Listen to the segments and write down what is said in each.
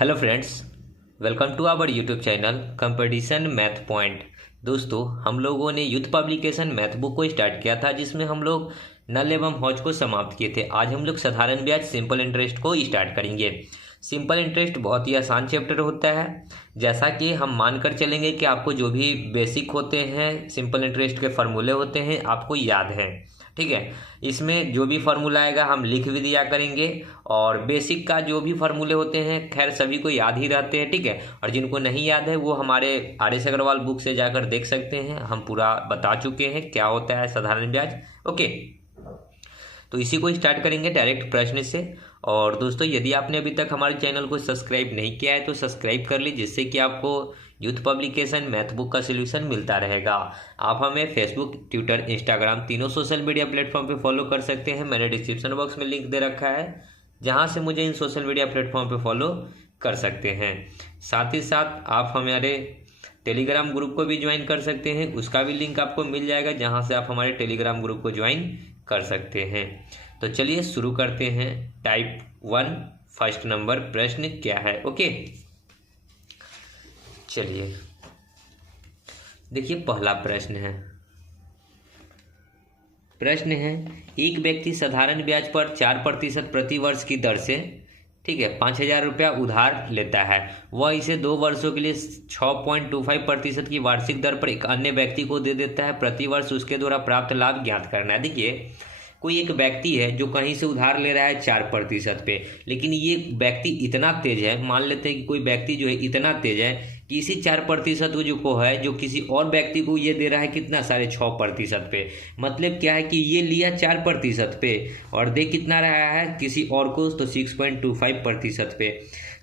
Hello friends, welcome to our YouTube channel competition math point. दोस्तों, हम लोगों ने यूथ पब्लिकेशन मैथ बुक को स्टार्ट किया था, जिसमें हम लोग नल एवं हौज को समाप्त किए थे। आज हम लोग साधारण ब्याज सिंपल इंटरेस्ट को स्टार्ट करेंगे। सिंपल इंटरेस्ट बहुत ही आसान चैप्टर होता है। जैसा कि हम मानकर चलेंगे कि आपको जो भी बेसिक होते हैं, सिंपल इंटरेस्ट के फार्मूले होते हैं, आपको याद हैं। ठीक है, इसमें जो भी फार्मूला आएगा हम लिख भी दिया करेंगे, और बेसिक का जो भी फार्मूले होते हैं खैर सभी को याद ही रहते हैं। ठीक है, और जिनको नहीं याद है वो हमारे RS अग्रवाल बुक से जाकर देख सकते हैं। हम पूरा बता चुके हैं क्या होता है साधारण ब्याज। ओके, तो इसी को स्टार्ट करेंगे डायरेक्ट प्रश्न से। और दोस्तों, यदि आपने अभी तक हमारे चैनल को सब्सक्राइब नहीं किया है तो सब्सक्राइब कर लीजिए, जिससे कि आपको यूथ पब्लिकेशन मैथ बुक का सोल्यूशन मिलता रहेगा। आप हमें फेसबुक, ट्विटर, इंस्टाग्राम तीनों सोशल मीडिया प्लेटफॉर्म पे फॉलो कर सकते हैं। मैंने डिस्क्रिप्शन बॉक्स में लिंक दे रखा है, जहां से मुझे इन सोशल मीडिया प्लेटफॉर्म पे फॉलो कर सकते हैं। साथ ही साथ आप हमारे टेलीग्राम ग्रुप को भी ज्वाइन कर सकते हैं, उसका भी लिंक आपको मिल जाएगा, जहां से आप हमारे टेलीग्राम ग्रुप को ज्वाइन कर सकते हैं। तो चलिए शुरू करते हैं। टाइप 1 फर्स्ट नंबर प्रश्न क्या है। ओके, चलिए देखिए, पहला प्रश्न है। प्रश्न है, एक व्यक्ति साधारण ब्याज पर 4% प्रति वर्ष की दर से, ठीक है, 5,000 रुपया उधार लेता है। वह इसे 2 वर्षों के लिए 6.25% की वार्षिक दर पर एक अन्य व्यक्ति को दे देता है। प्रति वर्ष उसके द्वारा प्राप्त लाभ ज्ञात करना है। देखिए, कोई एक व्यक्ति है जो कहीं से उधार ले रहा है 4% पे, लेकिन ये व्यक्ति इतना तेज है, मान लेते हैं कि कोई व्यक्ति जो है इतना तेज है कि इसी 4% को है जो किसी और व्यक्ति को ये दे रहा है कितना, 6.5% पे। मतलब क्या है कि ये लिया 4% पे और दे कितना रहा है किसी और को, तो 6.25% पे।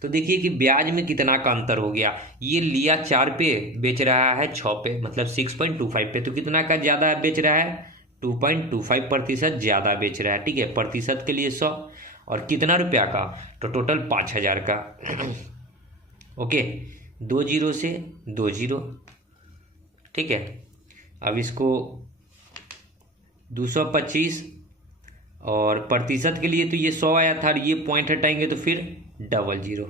तो देखिए कि ब्याज में कितना का अंतर हो गया। ये लिया 4 पे, बेच रहा है 6 पे, मतलब 6.25 पे। तो कितना का ज़्यादा बेच रहा है, 2.25% ज़्यादा बेच रहा है। ठीक है, प्रतिशत के लिए 100 और कितना रुपया का, तो टोटल 5,000 का। ओके, 2 जीरो से 2 जीरो। ठीक है, अब इसको 225 और प्रतिशत के लिए तो ये 100 आया था, और ये पॉइंट हटाएंगे तो फिर 00।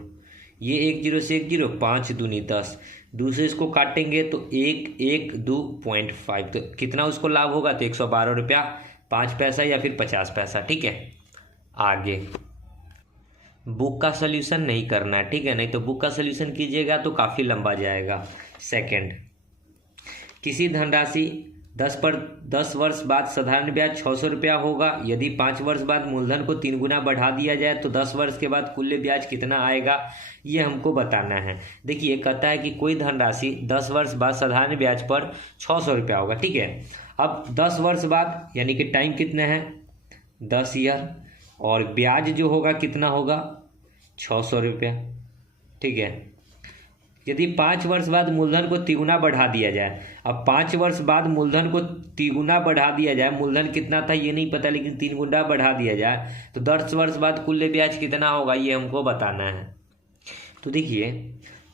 ये 1 जीरो से 1 जीरो, 5 दूनी 10। दूसरे इसको काटेंगे तो 1,1,2.5, तो कितना उसको लाभ होगा, तो 112 रुपया 5 पैसा या फिर 50 पैसा। ठीक है, आगे बुक का सल्यूशन नहीं करना है। ठीक है, नहीं तो बुक का सल्यूशन कीजिएगा तो काफ़ी लंबा जाएगा। सेकंड, किसी धनराशि 10 वर्ष बाद साधारण ब्याज 600 रुपया होगा। यदि 5 वर्ष बाद मूलधन को 3 गुना बढ़ा दिया जाए तो 10 वर्ष के बाद कुल ब्याज कितना आएगा, ये हमको बताना है। देखिए, कहता है कि कोई धनराशि 10 वर्ष बाद साधारण ब्याज पर 600 रुपया होगा। ठीक है, अब 10 वर्ष बाद यानी कि टाइम कितना है, 10 ईयर, और ब्याज जो होगा कितना होगा, 600 रुपया। ठीक है, यदि 5 वर्ष बाद मूलधन को तिगुना बढ़ा दिया जाए, अब 5 वर्ष बाद मूलधन को तिगुना बढ़ा दिया जाए, मूलधन कितना था ये नहीं पता, लेकिन 3 गुना बढ़ा दिया जाए तो 10 वर्ष बाद कुल ब्याज कितना होगा, ये हमको बताना है। तो देखिए,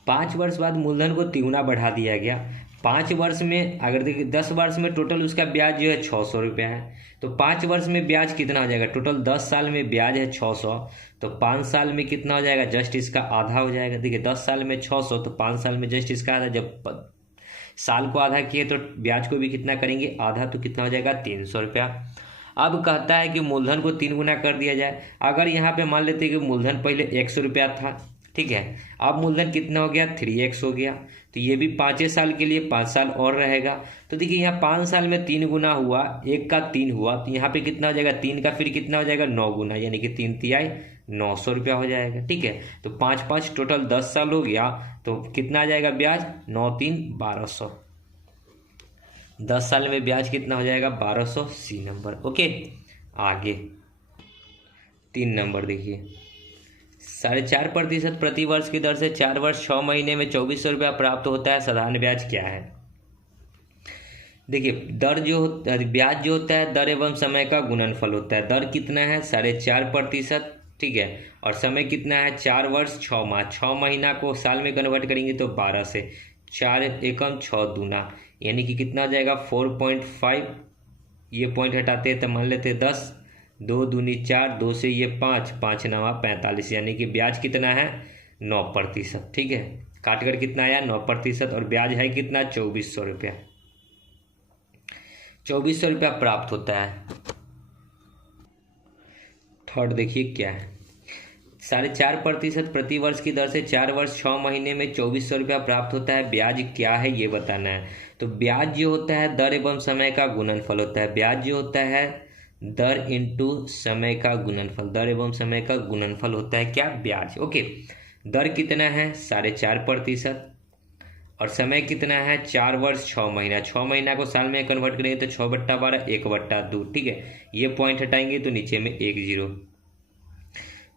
5 वर्ष बाद मूलधन को तिगुना बढ़ा दिया गया। 5 वर्ष में अगर देखिए 10 वर्ष में टोटल उसका ब्याज जो है 600 रुपया है, तो 5 वर्ष में ब्याज कितना हो जाएगा, टोटल 10 साल में ब्याज है 600, तो 5 साल में कितना हो जाएगा, जस्ट इसका आधा हो जाएगा। देखिए, 10 साल में 600, तो 5 साल में जस्ट इसका आधा। जब साल को आधा किए तो ब्याज को भी कितना करेंगे, आधा, तो कितना हो जाएगा, 300 रुपया। अब कहता है कि मूलधन को 3 गुना कर दिया जाए। अगर यहाँ पे मान लेते हैं कि मूलधन पहले 100 रुपया था, ठीक है, अब मूलधन कितना हो गया, 3x हो गया, तो ये भी 5 साल के लिए 5 साल और रहेगा। तो देखिए, यहाँ 5 साल में 3 गुना हुआ, 1 का 3 हुआ, तो यहाँ पे कितना हो जाएगा, 3 का फिर कितना हो जाएगा, 9 गुना, यानी कि 3 तिहाई 900 रुपया हो जाएगा। ठीक है, तो 5 टोटल 10 साल हो गया, तो कितना आ जाएगा ब्याज, 9 3 1200। 10 साल में ब्याज कितना हो जाएगा, 1200, सी नंबर। ओके, आगे 3 नंबर देखिए, 4.5% प्रति वर्ष की दर से 4 वर्ष 6 महीने में 2400 रुपया प्राप्त होता है। साधारण ब्याज क्या है। देखिए, दर जो ब्याज जो होता है दर एवं समय का गुणनफल होता है। दर कितना है, 4.5%। ठीक है, और समय कितना है, 4 वर्ष 6 माह। 6 महीना को साल में कन्वर्ट करेंगे तो 12 से 4 एकम 6 दूना, यानी कि कितना हो जाएगा, 4.5। ये पॉइंट हटाते हैं तो मान लेते हैं 10, 2 दूनी 4, 2 से ये 5, 5 नवा 45, यानी कि ब्याज कितना है, 9%, ठीक है। काट कर कितना आया 9%, और ब्याज है कितना 2400 रुपया। 2400 रुपया प्राप्त होता है। थर्ड देखिए क्या है, 4.5% प्रति वर्ष की दर से 4 वर्ष 6 महीने में 2400 रुपया प्राप्त होता है। ब्याज क्या है ये बताना है। तो ब्याज जो होता है दर एवं समय का गुणनफल होता है। ब्याज जो होता है दर इंटू समय का गुणनफल, दर एवं समय का गुणनफल होता है क्या, ब्याज। ओके, दर कितना है 4.5%, और समय कितना है 4 वर्ष 6 महीना। 6 महीना को साल में कन्वर्ट करेंगे तो 6/12 1/2, ठीक है। ये पॉइंट हटाएंगे तो नीचे में 1 0,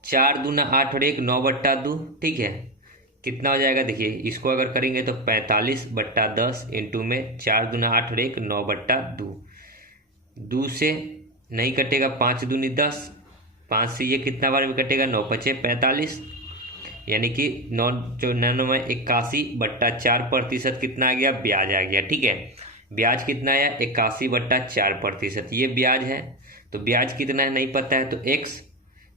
4 दूना 8 और 1 9/2, ठीक है। कितना हो जाएगा देखिए, इसको अगर करेंगे तो 45/10 इंटू में 4 दूना 8 और 1 9/2, 2 से नहीं कटेगा, 5 दूनी 10, 5 से ये कितना बार में कटेगा 9×5 45, यानी कि 9×9 81/4% कितना आ गया, ब्याज आ गया, ठीक है। ब्याज कितना आया 81/4%, ये ब्याज है। तो ब्याज कितना है नहीं पता है, तो x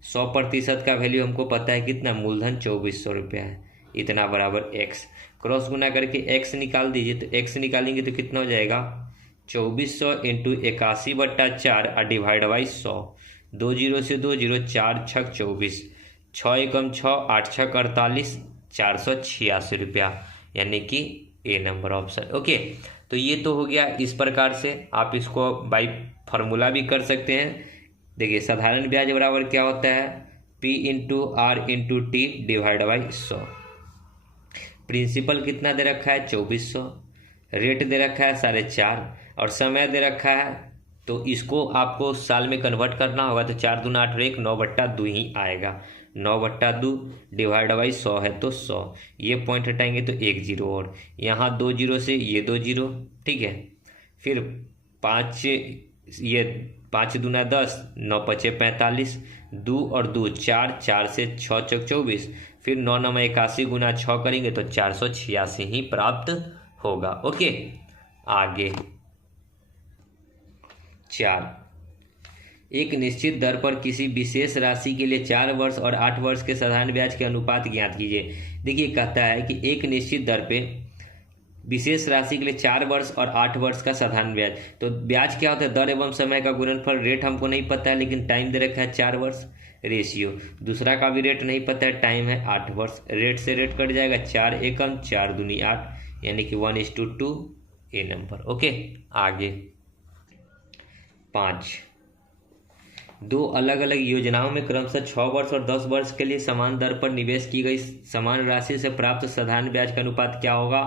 100% का वैल्यू हमको पता है कितना, मूलधन 2400 रुपया है, इतना बराबर x। क्रॉस गुना करके x निकाल दीजिए, तो x निकालेंगे तो कितना हो जाएगा 2400 इंटू 81/4 डिवाइड बाई 100, 2 0 से 2 0, 4 6 24, 6 एकम 6, 8 6 48, 486 रुपया, यानी कि ए नंबर ऑप्शन। ओके, तो ये तो हो गया इस प्रकार से। आप इसको बाई फार्मूला भी कर सकते हैं। देखिए साधारण ब्याज बराबर क्या होता है, P into R into T divide by 100। Principal कितना दे रखा है 2400, रेट दे रखा है 4.5, और समय दे रखा है, तो इसको आपको साल में कन्वर्ट करना होगा। तो 4 दूना 8 और 1 9/2 ही आएगा, 9/2 डिवाइड बाई 100 है तो 100, ये पॉइंट हटाएंगे तो 1 0, और यहाँ 2 0 से ये 2 0, ठीक है। फिर 5, ये 5 दूना 10, 9×5 45, 2 और 2 4, 4 से 6 चौक 24, फिर 9 9 81 गुना 6 करेंगे तो 486 ही प्राप्त होगा। ओके, आगे 4, एक निश्चित दर पर किसी विशेष राशि के लिए 4 वर्ष और 8 वर्ष के साधारण ब्याज के अनुपात ज्ञात कीजिए। देखिए कहता है कि एक निश्चित दर पे विशेष राशि के लिए 4 वर्ष और 8 वर्ष का साधारण ब्याज। तो ब्याज क्या होता है, दर एवं समय का गुणनफल। रेट हमको नहीं पता है, लेकिन टाइम दे रखा है 4 वर्ष। रेशियो दूसरा का भी रेट नहीं पता है, टाइम है 8 वर्ष। रेट से रेट कट जाएगा, 4 एकम 4 दूनी 8, यानी कि 1:2, ए नंबर। ओके, आगे 5, 2 अलग अलग योजनाओं में क्रमशः 6 वर्ष और 10 वर्ष के लिए समान दर पर निवेश की गई समान राशि से प्राप्त साधारण ब्याज का अनुपात क्या होगा,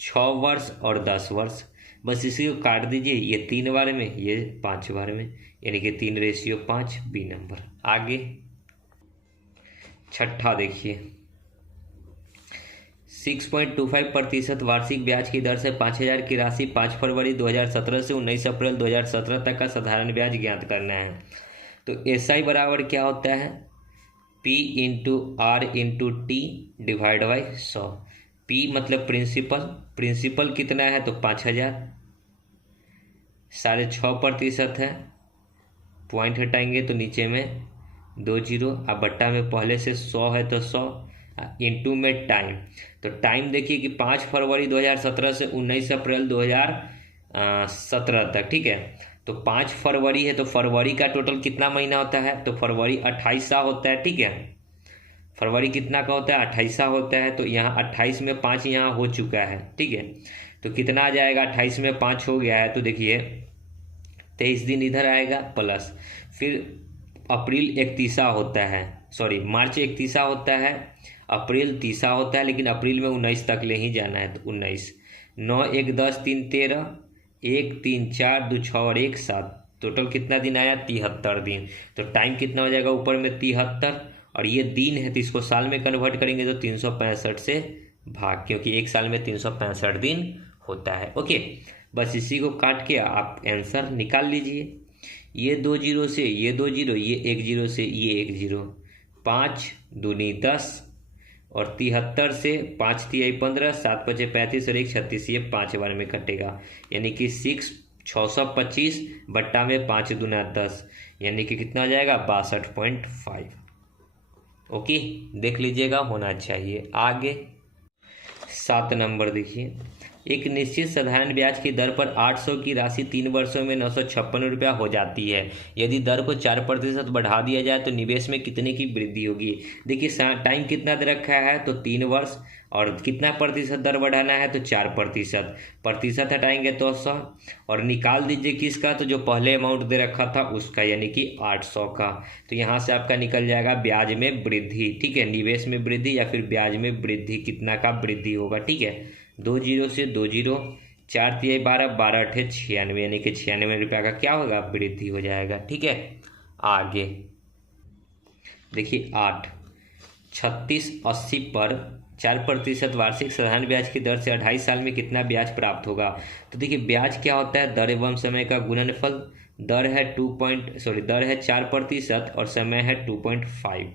6 वर्ष और 10 वर्ष। बस इसी को काट दीजिए, ये 3 बार में, ये 5 बार में, यानी कि 3:5, बी नंबर। आगे 6ठा देखिए, 6.25% वार्षिक ब्याज की दर से 5000 की राशि 5 फरवरी 2017 से 19 अप्रैल 2017 तक का साधारण ब्याज ज्ञात करना है। तो SI बराबर क्या होता है, P into R into T divide by 100। P मतलब प्रिंसिपल, प्रिंसिपल कितना है तो 5000, 6.5% है, पॉइंट हटाएंगे तो नीचे में 2 0, अब बट्टा में पहले से 100 है तो 100, इंटू में टाइम। तो टाइम देखिए कि 5 फरवरी 2017 से 19 अप्रैल 2017 तक, ठीक है। तो 5 फरवरी है तो फरवरी का टोटल कितना महीना होता है, तो फरवरी 28 होता है, ठीक है। फरवरी कितना का होता है 28 होता है, तो यहाँ 28 में 5 यहाँ हो चुका है, ठीक है। तो कितना आ जाएगा, 28 में 5 हो गया है, तो देखिए 23 दिन इधर आएगा प्लस, फिर अप्रैल 31 होता है, सॉरी मार्च 31 होता है, अप्रैल 30 होता है, लेकिन अप्रैल में 19 तक ले ही जाना है, तो 19, 9 1 10 3 13, 1 3 4 2 6 और 1 7, टोटल कितना दिन आया 73 दिन। तो टाइम कितना हो जाएगा ऊपर में 73, और ये दिन है तो इसको साल में कन्वर्ट करेंगे तो 365 से भाग, क्योंकि एक साल में 365 दिन होता है। ओके, बस इसी को काट के आप आंसर निकाल लीजिए। ये 2 0 से ये 2 0, ये 1 0 से ये 1 0, 5 दूनी 10 और 73 से 5 3 15, 7 5 35 और 1 36, ये 5 बार में कटेगा, यानी कि 625 बट्टा में 5 दूना 10, यानी कि कितना हो जाएगा 62.5। ओके, देख लीजिएगा, होना चाहिए। आगे 7 नंबर देखिए, एक निश्चित साधारण ब्याज की दर पर 800 की राशि 3 वर्षों में 956 रुपया हो जाती है। यदि दर को 4% बढ़ा दिया जाए तो निवेश में कितने की वृद्धि होगी। देखिए टाइम कितना दे रखा है, तो 3 वर्ष, और कितना प्रतिशत दर बढ़ाना है, तो 4%। प्रतिशत हटाएंगे तो 100, और निकाल दीजिए किसका, तो जो पहले अमाउंट दे रखा था उसका, यानी कि 800 का। तो यहाँ से आपका निकल जाएगा ब्याज में वृद्धि। ठीक है, निवेश में वृद्धि या फिर ब्याज में वृद्धि, कितना का वृद्धि होगा। ठीक है, 2 जीरो से 2 जीरो, 4 तिहाई 12, 12 अठे 96, यानी कि 96 रुपया का क्या होगा, वृद्धि हो जाएगा। ठीक है, आगे देखिए 8, 3680 पर 4% वार्षिक साधारण ब्याज की दर से 28 साल में कितना ब्याज प्राप्त होगा। तो देखिए ब्याज क्या होता है, दर एवं समय का गुणनफल। दर है 4% और समय है 2.5,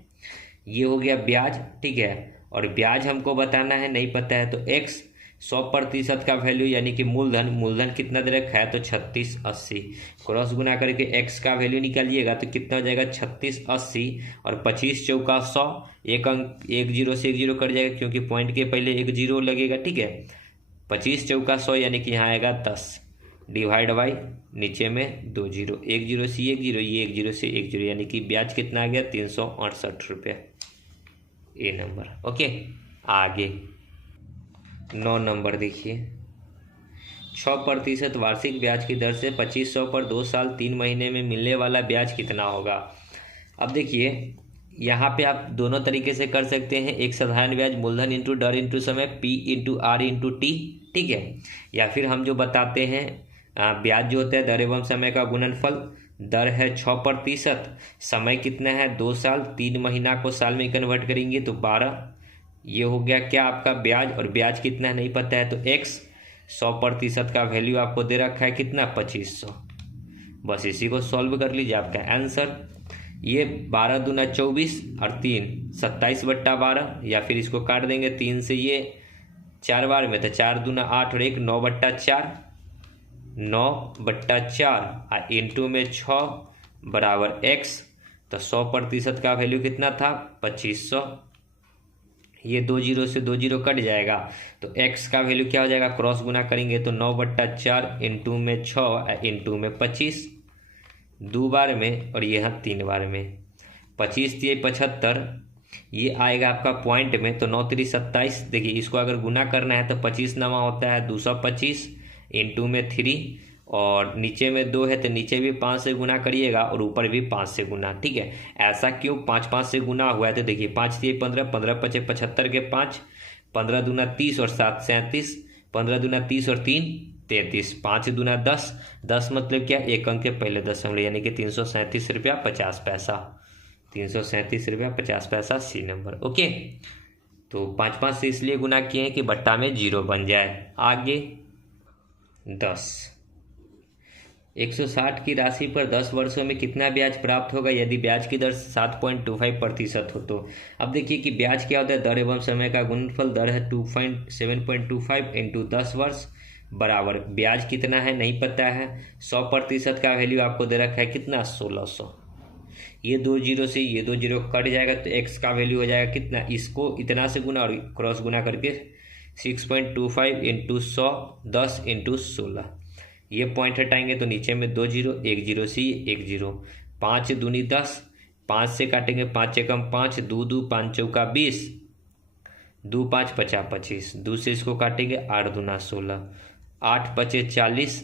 ये हो गया ब्याज। ठीक है, और ब्याज हमको बताना है, नहीं पता है, तो x 100% का वैल्यू यानी कि मूलधन कितना दे रखा है, तो 3680, क्रॉस गुना करके x का वैल्यू निकालिएगा तो कितना हो जाएगा, 3680, और 25 चौका 100, एक अंक 1 जीरो से 1 जीरो कट जाएगा क्योंकि पॉइंट के पहले 1 जीरो लगेगा। ठीक है, 25 चौका 100 यानी कि यहाँ आएगा 10, डिवाइड बाई नीचे में 2 जीरो, 1 जीरो से 1 जीरो, ये 1 जीरो से 1 जीरो, यानी कि ब्याज कितना आ गया, 368 रुपये, ए नंबर। ओके, आगे 9 नंबर देखिए, 6% वार्षिक ब्याज की दर से 2500 पर 2 साल 3 महीने में मिलने वाला ब्याज कितना होगा। अब देखिए यहाँ पे आप दोनों तरीके से कर सकते हैं, एक साधारण ब्याज मूलधन इंटू दर इंटू समय, P into R into T। ठीक है, या फिर हम जो बताते हैं ब्याज जो होता है दर एवं समय का गुणनफल। दर है 6%, समय कितना है 2 साल, 3 महीना को साल में कन्वर्ट करेंगे तो 12, ये हो गया क्या आपका ब्याज। और ब्याज कितना नहीं पता है तो x 100% का वैल्यू आपको दे रखा है कितना, 2500। बस इसी को सॉल्व कर लीजिए, आपका आंसर ये 12 दूना 24 और 3 27/12, या फिर इसको काट देंगे 3 से ये 4 बार में, तो 4 दूना 8 और 1 9/4, 9/4 इंटू में 6 बराबर x। तो 100% का वैल्यू कितना था, 2500। ये 2 जीरो से 2 जीरो कट जाएगा तो x का वैल्यू क्या हो जाएगा, क्रॉस गुना करेंगे तो 9/4 इंटू में 6 इंटू में 25, 2 बार में और यहाँ 3 बार में, 25 3 75, ये आएगा आपका पॉइंट में, तो 9 3 27। देखिए इसको अगर गुना करना है तो 25 नमा होता है 225 इंटू में 3, और नीचे में 2 है तो नीचे भी 5 से गुना करिएगा और ऊपर भी 5 से गुना। ठीक है, ऐसा क्यों 5 से गुना हुआ है, तो देखिए 5 3 15, 15 5 75 के 5, 15 दूना 30 और 7 37, 15 दूना 30 और 3 33, 5 दूना 10, 10 मतलब क्या, एक अंक के पहले दशमलव, यानी कि 337 रुपया 50 पैसा, 337 रुपया 50 पैसा, सी नंबर। ओके, तो 5 से इसलिए गुना किए हैं कि बट्टा में 0 बन जाए। आगे 10, 160 की राशि पर 10 वर्षों में कितना ब्याज प्राप्त होगा यदि ब्याज की दर 7.25% हो तो। अब देखिए कि ब्याज क्या होता है, दर एवं समय का गुणनफल। दर है 7.25 इंटू 10 वर्ष बराबर ब्याज कितना है नहीं पता है, 100% का वैल्यू आपको दे रखा है कितना, 1600। ये 2 जीरो से ये 2 जीरो कट जाएगा तो x का वैल्यू हो जाएगा कितना, इसको इतना से गुना और क्रॉस गुना करके 6.25 इंटू 100, 10 इंटू 16, ये पॉइंट हटाएंगे तो नीचे में 2 जीरो, 1 जीरो से 1 जीरो, 5 दूनी 10, 5 से काटेंगे 5 से कम 5, 2 2 5 चौका 20, 2 5 50 25, 2 से इसको काटेंगे 8 दूना 16, 8 5 40,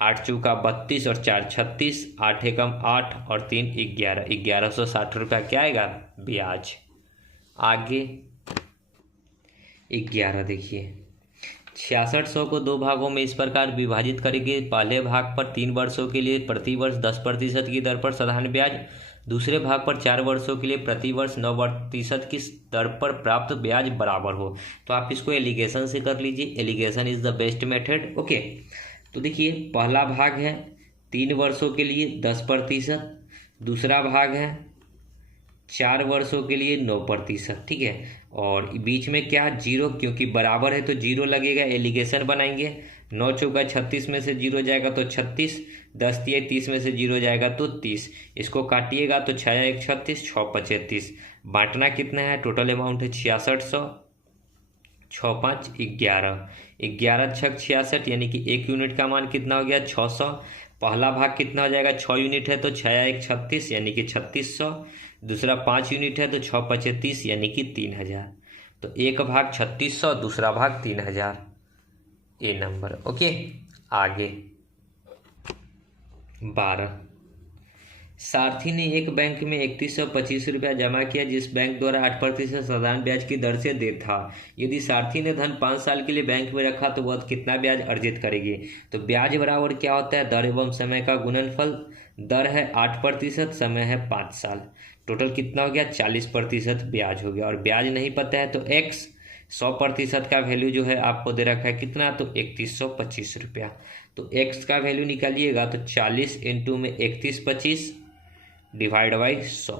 8 चौका 32 और 4 36, 8 एकम 8 और 3 11, 1160 रुपया क्या आएगा, ब्याज। आगे 11 देखिए, 6600 को 2 भागों में इस प्रकार विभाजित करेंगे। पहले भाग पर 3 वर्षों के लिए प्रति वर्ष 10% की दर पर साधारण ब्याज, दूसरे भाग पर 4 वर्षों के लिए प्रति वर्ष 9% की दर पर प्राप्त ब्याज बराबर हो। तो आप इसको एलिगेशन से कर लीजिए, alligation is the best method. Okay, तो देखिए पहला भाग है 3 वर्षों के लिए 10%, दूसरा भाग है 4 वर्षों के लिए 9%। ठीक है, और बीच में क्या 0, क्योंकि बराबर है तो 0 लगेगा, एलिगेशन बनाएंगे। 9 चौका 36 में से 0 जाएगा तो 36, 10 तिया 30 में से 0 जाएगा तो 30। इसको काटिएगा तो 6 1 36, 6 5 30। बांटना कितना है, टोटल अमाउंट है 6600, 6 5 11, 11 छक 66, यानी कि 1 यूनिट का मान कितना हो गया 600। पहला भाग कितना हो जाएगा, 6 यूनिट है तो 6 1 36, यानी कि 3600। दूसरा 5 यूनिट है तो 6 5 30, यानी कि 3000। तो एक भाग 3600, दूसरा भाग 3000, ए नंबर। ओके, आगे 12। सारथी ने एक बैंक में 3125 रुपया जमा किया जिस बैंक द्वारा 8% साधारण ब्याज की दर से दे था। यदि सारथी ने धन 5 साल के लिए बैंक में रखा तो वह कितना ब्याज अर्जित करेगी। तो ब्याज बराबर क्या होता है, दर एवं समय का गुणनफल। दर है 8%, समय है 5 साल। टोटल कितना हो गया, 40% ब्याज हो गया। और ब्याज नहीं पता है तो एक्स 100% का वैल्यू जो है आपको दे रखा है कितना, तो 3125 रुपया। तो एक्स का वैल्यू निकालिएगा तो 40 इंटू में 3125 डिवाइड बाई 100।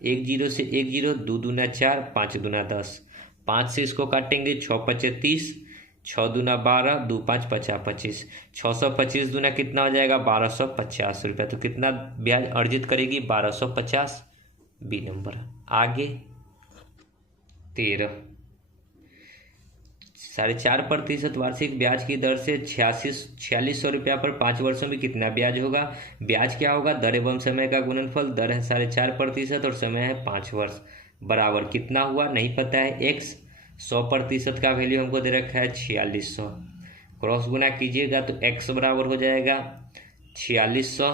1 0 से 1 0, 2 दूना 4, 5 दूना 10, 5 से इसको काटेंगे 6 5 30, 6 दूना 12, 2 5 50 25, 625 दूना कितना हो जाएगा 1250 रुपया। तो कितना ब्याज अर्जित करेगी 1250, बी नंबर। आगे 13। 4.5% वार्षिक ब्याज की दर से 4600 रुपया पर 5 वर्षों में कितना ब्याज होगा। ब्याज क्या होगा, दर एवं समय का गुणनफल। दर है 4.5% और समय है 5 वर्ष, बराबर कितना हुआ नहीं पता है एक्स। 100% का वैल्यू हमको दे रखा है 4600, क्रॉस गुना कीजिएगा तो एक्स बराबर हो जाएगा 4600,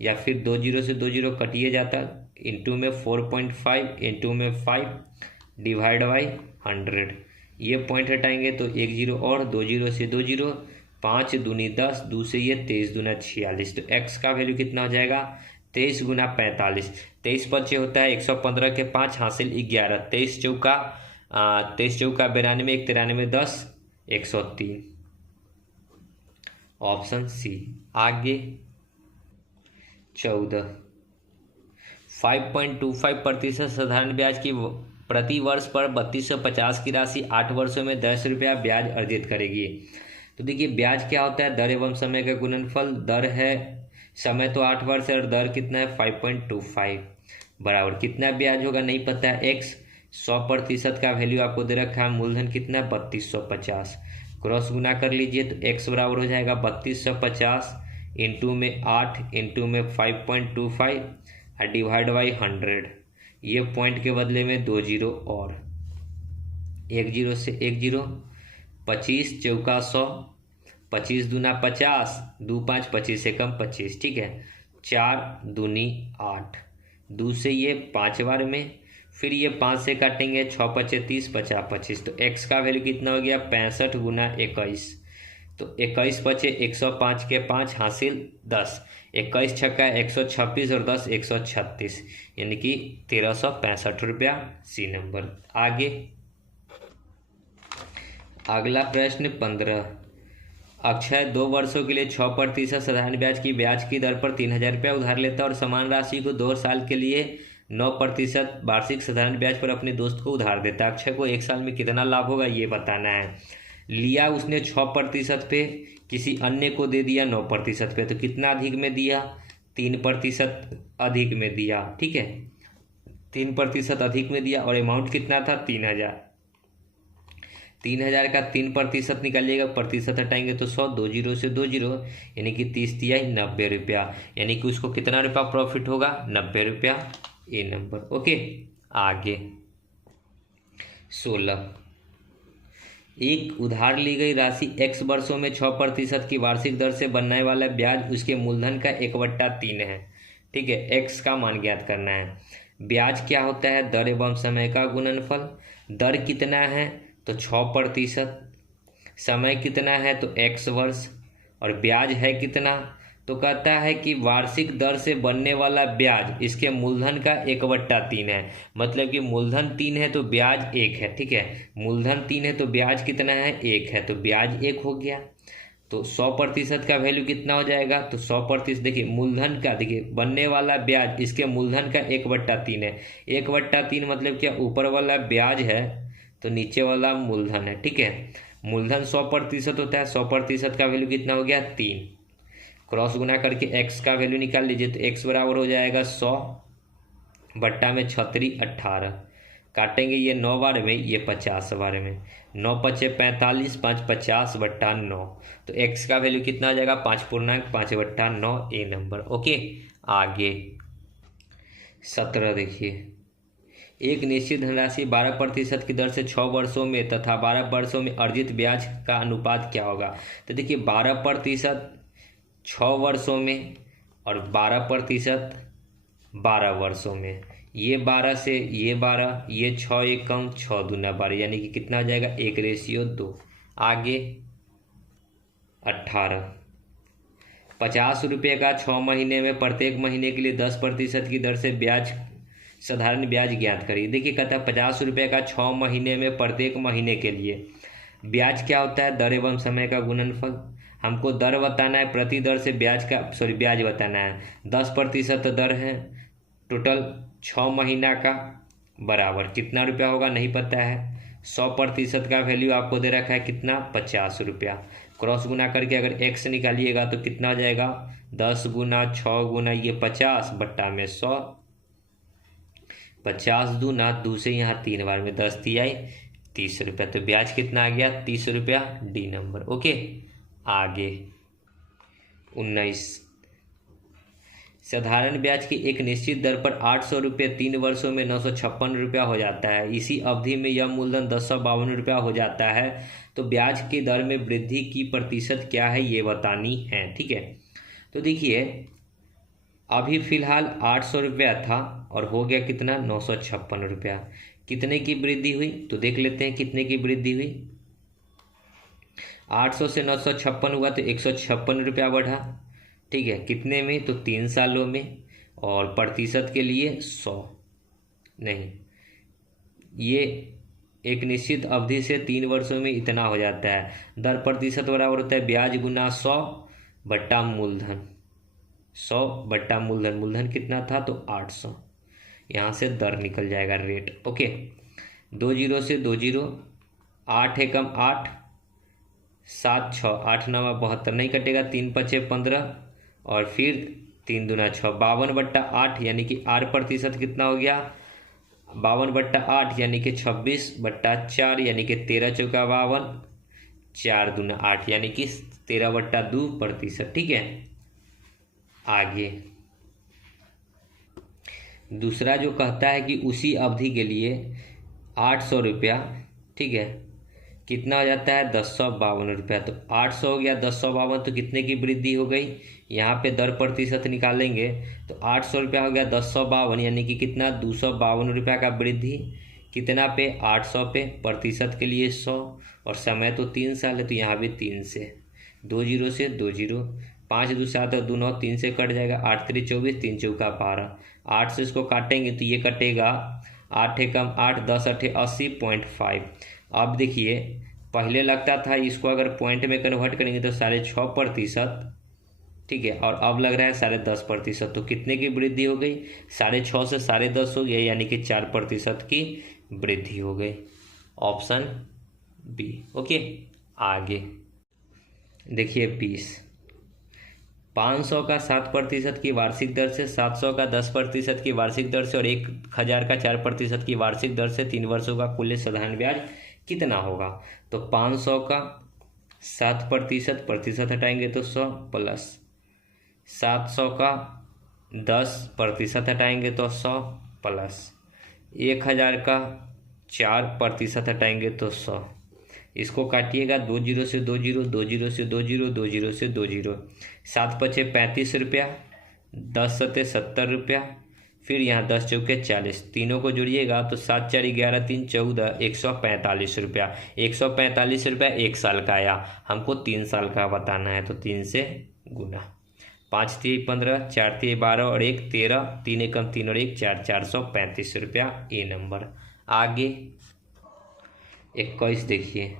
या फिर 2 0 से 2 0 कटिए जाता, इंटू में 4.5 इंटू में 5 डिवाइड बाई 100। ये पॉइंट हटाएंगे तो 1 0 और 2 0 से 2 0, 5 दूनी 10, 2 से ये 23 दूना 46। तो एक्स का वैल्यू कितना हो जाएगा 23 गुना 45। 23 पच्चे होता है 115 के 5 हासिल 11, 23 चौका 92, 1 93, 10 103, ऑप्शन सी। आगे 14। 5.25% साधारण ब्याज की प्रति वर्ष पर 3250 की राशि 8 वर्षों में 10 रुपया ब्याज अर्जित करेगी। तो देखिए ब्याज क्या होता है, दर एवं समय का गुणनफल। दर है, समय तो 8 वर्ष है और दर कितना है 5.25, बराबर कितना ब्याज होगा नहीं पता है एक्स। 100% का वैल्यू आपको दे रखा है, मूलधन कितना है 3250, क्रॉस गुना कर लीजिए तो एक्स बराबर हो जाएगा 3250 इंटू में 8 इंटू में 5.25 डिवाइड बाई 100। ये पॉइंट के बदले में 2 0 और 1 0 से 1 0, 25 चौका 100, 25 दूना 50, 2 5 25 से कम 25, ठीक है। 4 दूनी 8, 2 से ये 5 बार में, फिर ये 5 से काटेंगे 6 5 30, 50 25। तो एक्स का वैल्यू कितना हो गया 65 गुना 21। तो 21 बचे 105 के 5 हासिल 10, 21 छक्का 126 और 10 136, यानी कि 1365 रुपया, सी नंबर। आगे अगला प्रश्न 15। अक्षय 2 वर्षों के लिए 6% साधारण ब्याज की दर पर 3000 रुपया उधार लेता है और समान राशि को 2 साल के लिए 9% वार्षिक साधारण ब्याज पर अपने दोस्त को उधार देता है। अक्षय को 1 साल में कितना लाभ होगा ये बताना है। लिया उसने 6% पे, किसी अन्य को दे दिया 9% पे, तो कितना अधिक में दिया 3% अधिक में दिया, ठीक है। 3% अधिक में दिया और अमाउंट कितना था 3000। 3000 का 3% निकालिएगा, प्रतिशत हटाएंगे तो 100, 2 0 से 2 0, यानी कि 30 तिया 90 रुपया, यानी कि उसको कितना रुपया प्रॉफिट होगा 90 रुपया, ए नंबर। ओके, आगे 16। एक उधार ली गई राशि x वर्षों में 6% की वार्षिक दर से बनने वाला ब्याज उसके मूलधन का 1/3 है, ठीक है। x का मान ज्ञात करना है। ब्याज क्या होता है, दर एवं समय का गुणनफल। दर कितना है तो 6%, समय कितना है तो x वर्ष, और ब्याज है कितना, तो कहता है कि वार्षिक दर से बनने वाला ब्याज इसके मूलधन का 1/3 है। मतलब कि मूलधन 3 है तो ब्याज 1 है, ठीक है। मूलधन 3 है तो ब्याज कितना है 1 है, तो ब्याज 1 हो गया। तो 100% का वैल्यू कितना हो जाएगा, तो 100% देखिए मूलधन का, देखिए बनने वाला ब्याज इसके मूलधन का 1/3 है। 1/3 मतलब क्या, ऊपर वाला ब्याज है तो नीचे वाला मूलधन है, ठीक है। मूलधन 100% होता है, 100% का वैल्यू कितना हो गया 3, क्रॉस गुना करके x का वैल्यू निकाल लीजिए तो x बराबर हो जाएगा 100 बट्टा में 36 18, काटेंगे ये 9 बार में, ये 50 बार में, 9 पचे 45, 5 50 बट्टा 9, तो x का वैल्यू कितना आ जाएगा 5.5 बट्टा 9 ए नंबर। ओके, आगे 17 देखिए, एक निश्चित धनराशि 12% की दर से 6 वर्षों में तथा 12 वर्षों में अर्जित ब्याज का अनुपात क्या होगा। तो देखिए 12% 6 वर्षों में और 12% 12 वर्षों में, ये 12 से ये 12, ये 6 एक कम 6 दूना 12, यानी कि कितना हो जाएगा 1:2। आगे 18, 50 रुपये का 6 महीने में प्रत्येक महीने के लिए 10% की दर से ब्याज साधारण ब्याज ज्ञात करिए। देखिए कहता है 50 रुपये का 6 महीने में प्रत्येक महीने के लिए ब्याज क्या होता है, दर एवं समय का गुणनफल। हमको दर बताना है, प्रति दर से ब्याज का ब्याज बताना है। 10% दर है, टोटल 6 महीना का बराबर कितना रुपया होगा नहीं पता है। 100% का वैल्यू आपको दे रखा है कितना 50 रुपया, क्रॉस गुना करके अगर x निकालिएगा तो कितना हो जाएगा 10 गुना 6 गुना ये 50 बट्टा में 100, 50 दूना 2 से यहाँ 3 बार में 10 तिहाई 30 रुपया, तो ब्याज कितना आ गया 30 रुपया, डी नंबर। ओके, आगे 19, साधारण ब्याज की एक निश्चित दर पर 800 रुपये 3 वर्षों में 956 रुपया हो जाता है। इसी अवधि में यह मूलधन 1052 रुपया हो जाता है, तो ब्याज की दर में वृद्धि की प्रतिशत क्या है ये बतानी है। ठीक है, तो देखिए अभी फिलहाल 800 रुपया था और हो गया कितना 956 रुपया, कितने की वृद्धि हुई तो देख लेते हैं कितने की वृद्धि हुई। 800 से 956 हुआ तो 156 रुपया बढ़ा। ठीक है, कितने में तो 3 सालों में, और प्रतिशत के लिए 100 नहीं, ये एक निश्चित अवधि से 3 वर्षों में इतना हो जाता है। दर प्रतिशत बराबर होता है ब्याज गुना 100 बट्टा मूलधन, 100 बट्टा मूलधन, मूलधन कितना था तो 800, यहाँ से दर निकल जाएगा रेट। ओके, 2 जीरो से 2 जीरो, 8 एकम 8, 7 6, 8 9 72 नहीं कटेगा, 3 पचे 15 और फिर 3 दूना 6, 52 बट्टा 8 यानी कि 8% कितना हो गया 52 बट्टा 8 यानी कि 26 बट्टा 4 यानी कि 13 चौका 52, 4 दूना 8 यानी कि 13 बट्टा 2%। ठीक है, आगे दूसरा जो कहता है कि उसी अवधि के लिए 800 रुपया, ठीक है, कितना हो जाता है 1052 रुपया, तो 800 हो गया 1052, तो कितने की वृद्धि हो गई, यहाँ पे दर प्रतिशत निकालेंगे तो 800 रुपया हो गया 1052 यानी कि कितना 252 रुपया का वृद्धि, कितना पे 800 पे, प्रतिशत के लिए 100 और समय तो 3 साल है तो यहाँ भी 3 से 2 जीरो से 2 जीरो, 5 2 7 और 2 9 3 से कट जाएगा, 8 3 24 3 चौका 12, 8 से इसको काटेंगे तो ये कटेगा 8 एकम 8 10 8 80.5। अब देखिए पहले लगता था इसको अगर पॉइंट में कन्वर्ट करेंगे तो 6.5%, ठीक है, और अब लग रहा है 10.5%, तो कितने की वृद्धि हो गई 6.5 से 10.5 हो गया यानी कि 4% की वृद्धि हो गई, ऑप्शन बी। ओके, आगे देखिए 20, 500 का 7% की वार्षिक दर से, 700 का 10% की वार्षिक दर से और 1000 का 4% की वार्षिक दर से 3 वर्षों का कुल साधारण ब्याज कितना होगा। तो 500 का 7%, प्रतिशत हटाएंगे तो 100 प्लस 700 का 10% हटाएंगे तो 100 प्लस 1000 का 4% हटाएंगे तो 100, इसको काटिएगा 2 जीरो से 2 जीरो, 2 जीरो से 2 जीरो, 2 जीरो से 2 जीरो, 7 पचे 35 रुपया, 10 सते 70 रुपया, फिर यहाँ 10 चौके 40, तीनों को जोड़िएगा तो 7 4 11 3 14, 145 रुपया। 145 रुपया 1 साल का आया, हमको 3 साल का बताना है तो 3 से गुना, 5 3 15, 4 3 12 और 1 13, 3 एकम 3 और 1 4, 435 रुपया ए नंबर। आगे 21 देखिए,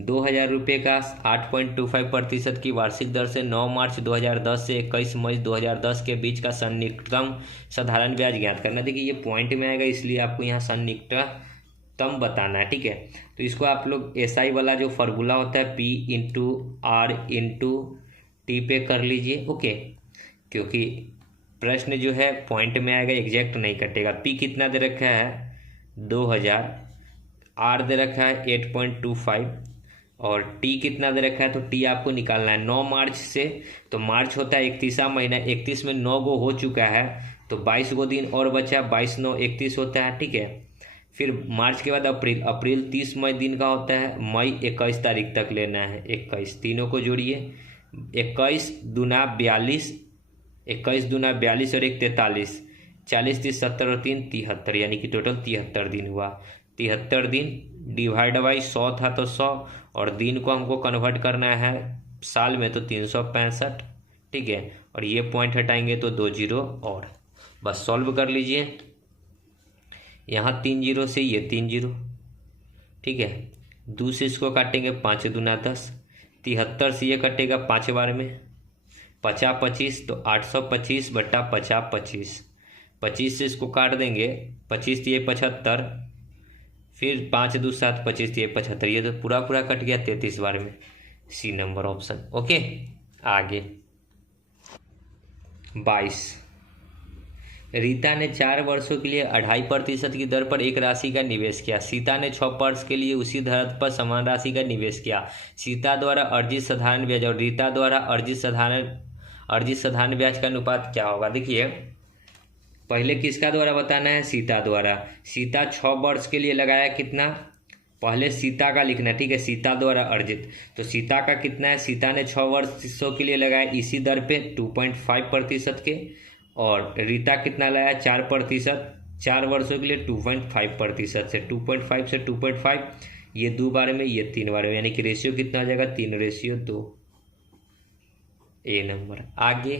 2000 रुपये का 8.25% की वार्षिक दर से 9 मार्च 2010 से 21 मई 2010 के बीच का सन्निकटतम साधारण ब्याज ज्ञात करना। देखिए ये पॉइंट में आएगा इसलिए आपको यहाँ सन्निकटतम अधिकतम बताना है, ठीक है। तो इसको आप लोग SI वाला जो फार्मूला होता है P/R/T पे कर लीजिए, ओके। क्योंकि प्रश्न जो है पॉइंट में आएगा, एग्जैक्ट नहीं कटेगा। P कितना दे रखा है 2000, R दे रखा है 8.25 और T कितना दे रखा है, तो T आपको निकालना है 9 मार्च से। तो मार्च होता है 31वां महीना, 31 में 9 गो हो चुका है, तो 22 गो दिन और बचा, 22 9 31 होता है, ठीक है। फिर मार्च के बाद अप्रैल, अप्रैल 30 मई दिन का होता है, मई 21 तारीख तक लेना है, 21, तीनों को जोड़िए, 21 दूना 42, 21 दूना 42 और 1 43, 40 30 70 और 3 73, यानी कि टोटल 73 दिन हुआ। 73 दिन डिवाइड बाई 100 था तो 100, और दिन को हमको कन्वर्ट करना है साल में, तो 365, ठीक है। और ये पॉइंट हटाएंगे तो 2 जीरो, और बस सॉल्व कर लीजिए। यहाँ 3 जीरो से ये 3 जीरो, ठीक है। 2 से इसको काटेंगे, 5 दूना 10, 73 से ये कटेगा 5 बार में, 50 25, तो 825 बटा 50 25, 25 से इसको काट देंगे, 25 ये 75, फिर 5 2 7 25 ये 75, ये तो पूरा पूरा कट गया 33 बार में। C number option, okay. आगे 22, रीता ने 4 वर्षों के लिए 2.5% की दर पर एक राशि का निवेश किया। सीता ने 6 वर्ष के लिए उसी दर पर समान राशि का निवेश किया। सीता द्वारा अर्जित साधारण ब्याज और रीता द्वारा अर्जित साधारण ब्याज का अनुपात क्या होगा। देखिए पहले किसका द्वारा बताना है, सीता द्वारा। सीता 6 वर्ष के लिए लगाया कितना, पहले सीता का लिखना है, ठीक है, सीता द्वारा अर्जित। तो सीता का कितना है, सीता ने 6 वर्षों के लिए लगाया इसी दर पे 2.5% के, और रीता कितना लाया 4%, 4 वर्षों के लिए 2.5% से, 2.5 से 2.5, ये 2 बार में, ये 3 बार में, यानी कि रेशियो कितना हो जाएगा 3:2। ए नंबर। आगे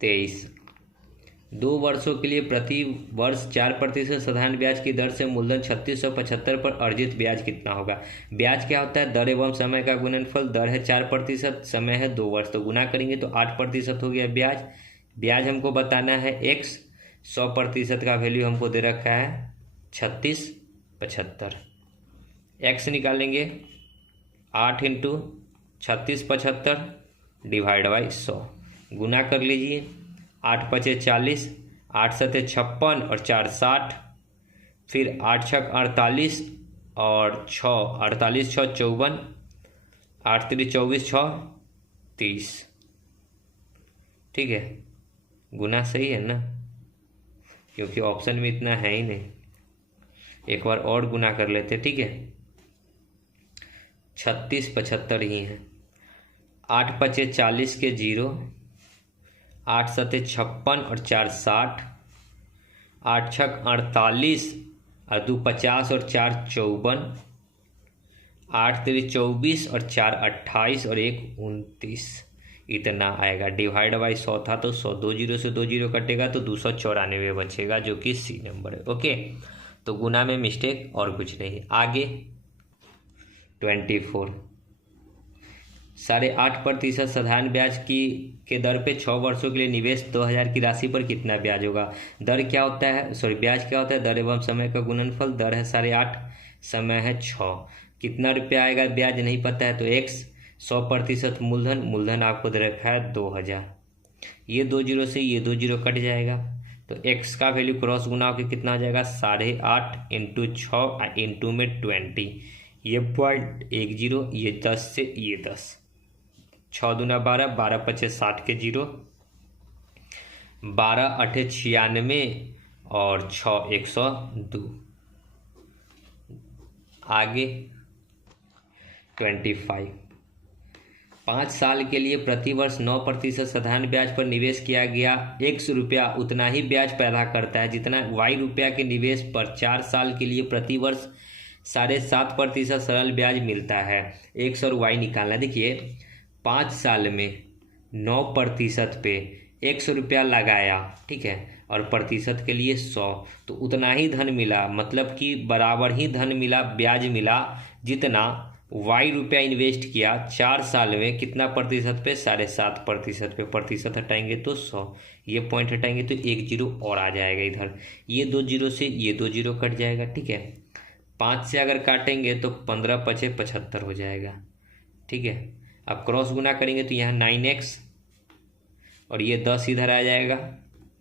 23, 2 वर्षों के लिए प्रति वर्ष 4% साधारण ब्याज की दर से मूलधन 3675 पर अर्जित ब्याज कितना होगा। ब्याज क्या होता है, दर एवं समय का गुणनफल। दर है 4%, समय है 2 वर्ष, तो गुना करेंगे तो 8% हो गया ब्याज। ब्याज हमको बताना है x, 100% का वैल्यू हमको दे रखा है 3675। x निकालेंगे 8 इंटू 3675 डिवाइड बाई 100, गुना कर लीजिए, 8 5 40, 8 7 56 और 4 60, फिर 8 6 48 और 6 48 6 54, 8 3 24 6 30, ठीक है। गुना सही है ना, क्योंकि ऑप्शन में इतना है ही नहीं। एक बार और गुना कर लेते, ठीक है। 36 75 ही है, 8 5 40 के 0, 8 7 56 और 4 60, 8 6 48 और 2 50 और 4 54, 8 3 24 और 4 28 और 1 29, इतना आएगा। डिवाइड बाई 100 था तो 100, 2 जीरो से 2 जीरो कटेगा तो 294 बचेगा, जो कि सी नंबर है, ओके। तो गुना में मिस्टेक और कुछ नहीं। आगे 24, 8.5% साधारण ब्याज के दर पे 6 वर्षों के लिए निवेश 2000 की राशि पर कितना ब्याज होगा। दर क्या होता है, ब्याज क्या होता है, दर एवं समय का गुणनफल। दर है 8.5, समय है 6, कितना रुपया आएगा ब्याज नहीं पता है, तो x, 100% मूलधन आपको दे रखा है 2000, ये 2 जीरो से ये 2 जीरो कट जाएगा, तो x का वैल्यू क्रॉस गुना होकर कितना हो जाएगा 8.5 इंटू 6 इंटू में 20, ये 0.10, ये 10 से ये 10, 6 दूना 12, 12 5 60 के 0, 12 8 96 और 6 102। आगे 25, 5 साल के लिए प्रतिवर्ष 9% साधारण ब्याज पर निवेश किया गया x रुपया उतना ही ब्याज पैदा करता है जितना y रुपया के निवेश पर 4 साल के लिए प्रतिवर्ष 7.5% सरल ब्याज मिलता है। x और y निकालना। देखिए 5 साल में 9% पे x रुपया लगाया, ठीक है, और प्रतिशत के लिए 100, तो उतना ही धन मिला, मतलब कि बराबर ही धन मिला, ब्याज मिला जितना वाई रुपया इन्वेस्ट किया 4 साल में, कितना प्रतिशत पे? 7.5% पे। प्रतिशत हटाएंगे तो 100, ये पॉइंट हटाएंगे तो 1 जीरो और आ जाएगा इधर, ये 2 जीरो से ये 2 जीरो कट जाएगा, ठीक है। 5 से अगर काटेंगे तो 15 पचे 75 हो जाएगा, ठीक है। अब क्रॉस गुना करेंगे तो यहाँ 9x और ये 10 इधर आ जाएगा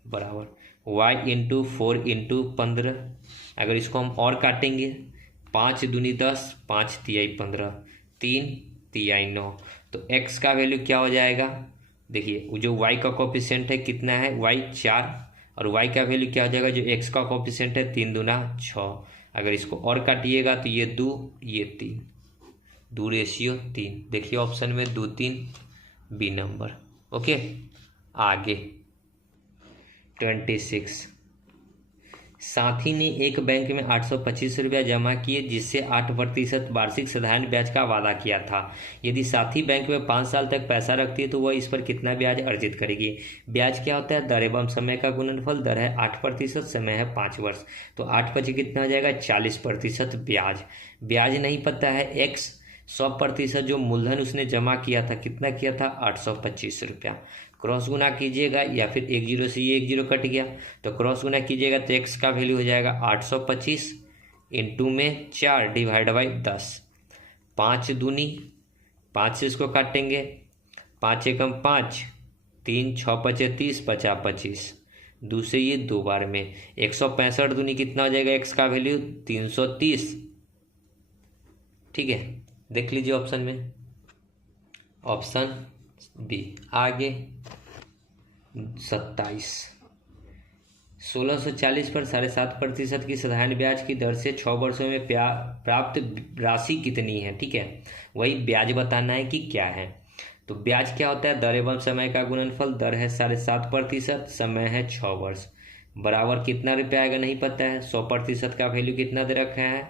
बराबर y इंटू 4 इंटू 15। अगर इसको हम और काटेंगे 5 दूनी 10, 5 तिहाई 15, 3 तिहाई 9, तो x का वैल्यू क्या हो जाएगा? देखिए वो जो y का कोफिशिएंट है कितना है? y 4, और y का वैल्यू क्या हो जाएगा? जो x का कोफिशिएंट है 3 दूना 6। अगर इसको और काटिएगा तो ये 2 ये 3, 2 रेशियो 3। देखिए ऑप्शन में 2 3 बी नंबर। ओके, आगे 26। साथी ने एक बैंक में 825 रुपया जमा किए जिससे 8% वार्षिक साधारण ब्याज का वादा किया था। यदि साथी बैंक में 5 साल तक पैसा रखती है तो वह इस पर कितना ब्याज अर्जित करेगी? ब्याज क्या होता है? दर एवं समय का गुणनफल। दर है 8%, समय है 5 वर्ष, तो 8 पची कितना हो जाएगा? 40% ब्याज। ब्याज नहीं पता है x, 100% जो मूलधन उसने जमा किया था, कितना किया था? 825 रुपया। क्रॉस गुना कीजिएगा या फिर 1 जीरो से ये 1 जीरो कट गया, तो क्रॉस गुना कीजिएगा तो x का वैल्यू हो जाएगा 825 इंटू में 4 डिवाइड बाई 10। 5 दूनी 5 से इसको काटेंगे, 5 एकम 5, 3 6 पचे 30, 50 25, 2 से ये 2 बार में 165 दूनी कितना हो जाएगा? x का वैल्यू 330, ठीक है। देख लीजिए ऑप्शन में, ऑप्शन बी। आगे 27। 1640 पर 7.5% की साधारण ब्याज की दर से 6 वर्षों में प्राप्त राशि कितनी है, ठीक है। वही ब्याज बताना है कि क्या है। तो ब्याज क्या होता है? दर एवं समय का गुणनफल। दर है 7.5%, समय है 6 वर्ष, बराबर कितना रुपया आएगा नहीं पता है। 100% का वैल्यू कितना दे रखा है?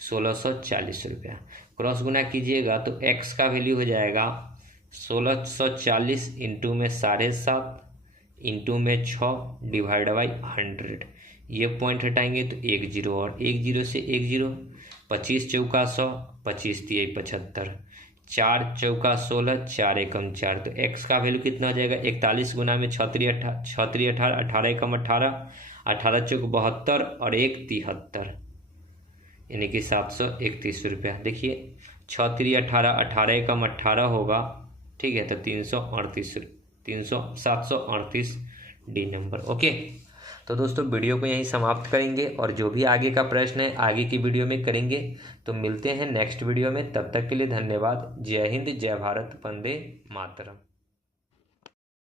1640 रुपया। क्रॉस गुना कीजिएगा तो x का वैल्यू हो जाएगा 1640 इंटू में 7.5 इंटू में 6 डिवाइड बाई 100। ये पॉइंट हटाएंगे तो 1 जीरो और 1 जीरो से 1 जीरो, 25 चौका 100, 25 तिहाई 75, 4 चौका 16, 4 एकम 4, तो x का वैल्यू कितना हो जाएगा? 41 गुना में 6 3 18, 18 एकम 18, 18 चौक 72 और 1 73, यानी कि 731 रुपया। देखिए 6 3 18, 18 एकम 18 होगा, ठीक है, तो 738 डी नंबर। ओके, तो दोस्तों वीडियो को यहीं समाप्त करेंगे और जो भी आगे का प्रश्न है आगे की वीडियो में करेंगे। तो मिलते हैं नेक्स्ट वीडियो में, तब तक के लिए धन्यवाद। जय हिंद, जय भारत, वंदे मातरम।